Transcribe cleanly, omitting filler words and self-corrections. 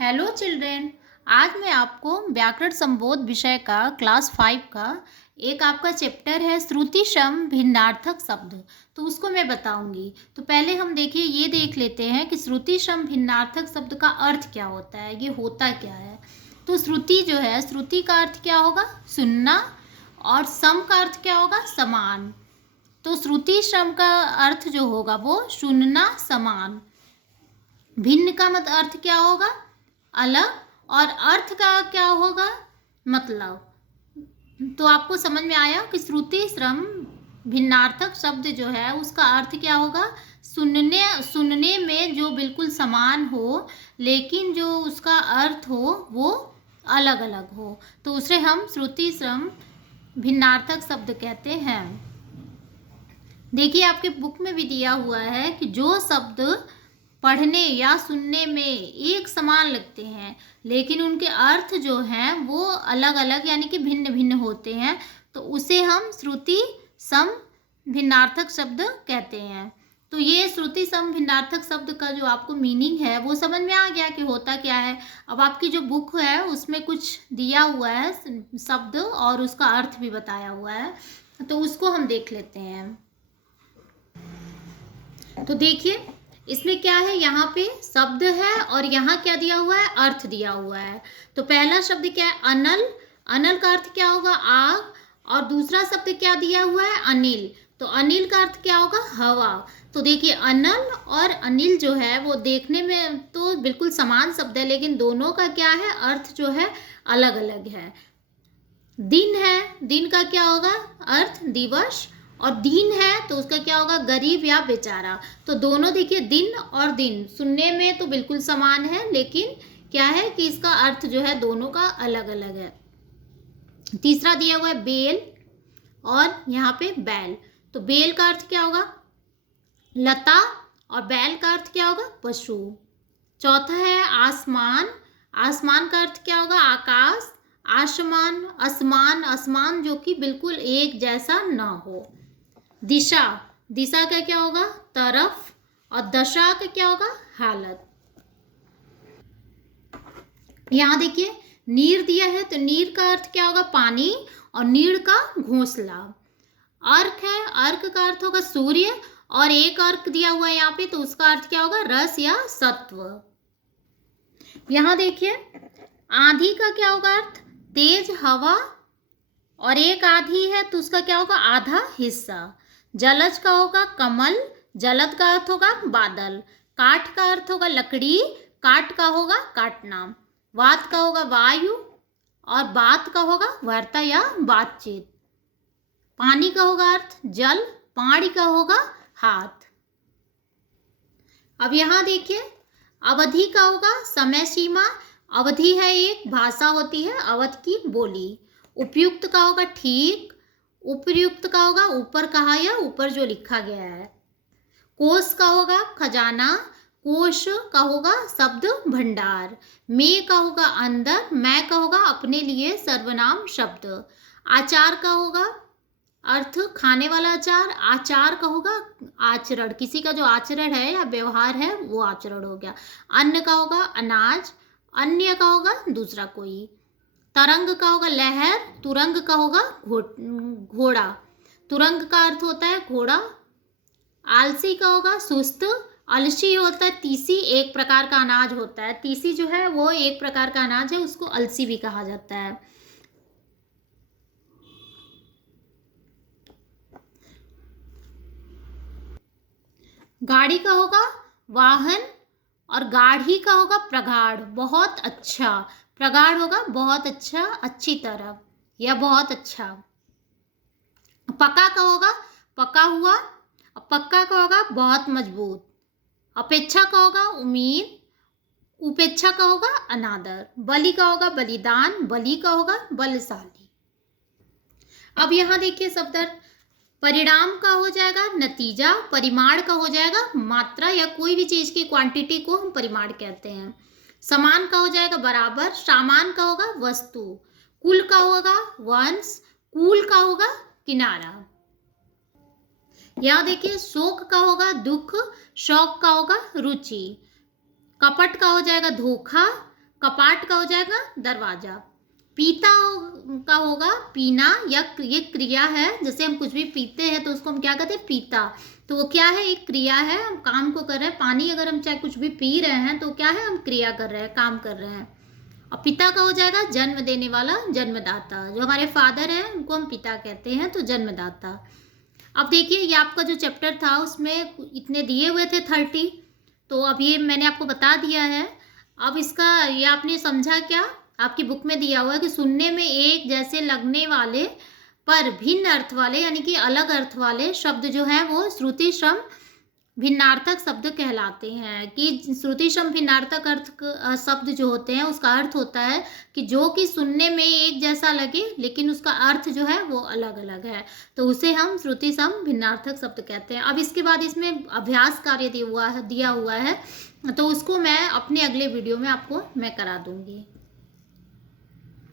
Hello children. आज मैं आपको व्याकरण संबोध विषय का क्लास 5 का एक आपका चैप्टर है श्रुति सम भिन्नार्थक शब्द। तो उसको मैं बताऊंगी। तो पहले हम देखिए ये देख लेते हैं कि श्रुति सम भिन्नार्थक शब्द का अर्थ क्या होता है, ये होता क्या है। तो श्रुति जो है, श्रुति का अर्थ क्या होगा? सुनना। और सम का अर्थ क्या होगा? समान। तो श्रुति सम का अर्थ जो होगा वो सुनना, समान। भिन्न का अर्थ क्या होगा? अलग। और अर्थ का क्या होगा? मतलब। तो आपको समझ में आया कि श्रुति श्रम भिन्नार्थक शब्द जो है उसका अर्थ क्या होगा? सुनने में जो बिल्कुल समान हो, लेकिन जो उसका अर्थ हो वो अलग अलग हो, तो उसे हम श्रुति श्रम भिन्नार्थक शब्द कहते हैं। देखिए आपके बुक में भी दिया हुआ है कि जो शब्द पढ़ने या सुनने में एक समान लगते हैं लेकिन उनके अर्थ जो हैं वो अलग अलग यानी कि भिन्न भिन्न होते हैं, तो उसे हम श्रुति सम भिन्नार्थक शब्द कहते हैं। तो ये श्रुति सम भिन्नार्थक शब्द का जो आपको मीनिंग है वो समझ में आ गया कि होता क्या है। अब आपकी जो बुक है उसमें कुछ दिया हुआ है शब्द और उसका अर्थ भी बताया हुआ है, तो उसको हम देख लेते हैं। तो देखिए इसमें क्या है, यहाँ पे शब्द है और यहाँ क्या दिया हुआ है? अर्थ दिया हुआ है। तो पहला शब्द क्या है? अनल। अनल का अर्थ क्या होगा? आग। और दूसरा शब्द क्या दिया हुआ है? अनिल। तो अनिल का अर्थ क्या होगा? हवा। तो देखिए अनल और अनिल जो है वो देखने में तो बिल्कुल समान शब्द है, लेकिन दोनों का क्या है? अर्थ जो है अलग अलग है। दिन है, दिन का क्या होगा अर्थ? दिवस। और दीन है तो उसका क्या होगा? गरीब या बेचारा। तो दोनों देखिए दिन और दिन सुनने में तो बिल्कुल समान है, लेकिन क्या है कि इसका अर्थ जो है दोनों का अलग अलग है। तीसरा दिया हुआ है बेल और यहाँ पे बैल। तो बेल का अर्थ क्या होगा? लता। और बैल का अर्थ क्या होगा? पशु। चौथा है आसमान। आसमान का अर्थ क्या होगा? आकाश। आसमान, आसमान, आसमान जो कि बिल्कुल एक जैसा ना हो। दिशा। दिशा का क्या होगा? तरफ। और दशा का क्या होगा? हालत। यहाँ देखिए नीर दिया है, तो नीर का अर्थ क्या होगा? पानी। और नीड़ का घोंसला। अर्क है, अर्क का अर्थ होगा सूर्य। और एक अर्क दिया हुआ है यहाँ पे, तो उसका अर्थ क्या होगा? रस या सत्व। यहाँ देखिए आंधी का क्या होगा अर्थ? तेज हवा। और एक आधी है तो उसका क्या होगा? आधा हिस्सा। जलज का होगा कमल। जलद का अर्थ होगा बादल। काठ का अर्थ होगा लकड़ी। काट का होगा काटना। वात का होगा वायु। और बात का होगा वार्ता या बातचीत। पानी का होगा अर्थ जल। पानी का होगा हाथ। अब यहाँ देखिए अवधि का होगा समय सीमा। अवधि है एक भाषा होती है अवध की बोली। उपयुक्त का होगा ठीक। उपयुक्त का होगा ऊपर कहा या ऊपर जो लिखा गया है। कोश का होगा खजाना। कोश का होगा शब्द भंडार। में का होगा अंदर। मैं का होगा अपने लिए सर्वनाम शब्द। आचार का होगा अर्थ खाने वाला आचार। आचार का होगा आचरण, किसी का जो आचरण है या व्यवहार है वो आचरण हो गया। अन्न का होगा अनाज। अन्य का होगा दूसरा कोई। तरंग का होगा लहर। तुरंग का होगा घोड़ा। तुरंग का अर्थ होता है घोड़ा। आलसी का होगा सुस्त। अलसी होता है तीसी, एक प्रकार का अनाज होता है। तीसी जो है वो एक प्रकार का अनाज है, उसको अलसी भी कहा जाता है। गाड़ी का होगा वाहन। और गाढ़ी का होगा प्रगाढ़, बहुत अच्छा। प्रगाढ़ होगा बहुत अच्छा, अच्छी तरह या बहुत अच्छा। पका का होगा पका हुआ। और पक्का का होगा बहुत मजबूत। अपेक्षा का होगा उम्मीद। उपेक्षा का होगा अनादर। बलि का होगा बलिदान। बलि का होगा बलशाली। अब यहाँ देखिए शब्द परिणाम का हो जाएगा नतीजा। परिमाण का हो जाएगा मात्रा या कोई भी चीज की क्वांटिटी को हम परिमाण कहते हैं। समान का हो जाएगा बराबर। सामान का होगा वस्तु। कुल का होगा वंश। कूल का होगा किनारा। यहाँ देखिए शोक का होगा दुख। शौक का होगा रुचि। कपट का हो जाएगा धोखा। कपाट का हो जाएगा दरवाजा। पीता का होगा पीना, या ये क्रिया है, जैसे हम कुछ भी पीते हैं तो उसको हम क्या कहते हैं, पीता। तो वो क्या है, एक क्रिया है, हम काम को कर रहे हैं। पानी अगर हम चाहे कुछ भी पी रहे हैं तो क्या है, हम क्रिया कर रहे हैं, काम कर रहे हैं। और पिता का हो जाएगा जन्म देने वाला, जन्मदाता। जो हमारे फादर हैं उनको हम पिता कहते हैं, तो जन्मदाता। अब देखिए ये आपका जो चैप्टर था उसमें इतने दिए हुए थे 30, तो अब ये मैंने आपको बता दिया है। अब इसका ये आपने समझा क्या, आपकी बुक में दिया हुआ है कि सुनने में एक जैसे लगने वाले पर भिन्न अर्थ वाले, यानी कि अलग अर्थ वाले शब्द जो हैं वो श्रुति श्रम भिन्नार्थक शब्द कहलाते हैं। कि श्रुति श्रम भिन्नार्थक अर्थ शब्द जो होते हैं उसका अर्थ होता है कि जो कि सुनने में एक जैसा लगे लेकिन उसका अर्थ जो है वो अलग अलग है, तो उसे हम श्रुति श्रम भिन्नार्थक शब्द कहते हैं। अब इसके बाद इसमें अभ्यास कार्य दिया हुआ है, तो उसको मैं अपने अगले वीडियो में आपको मैं करा दूंगी।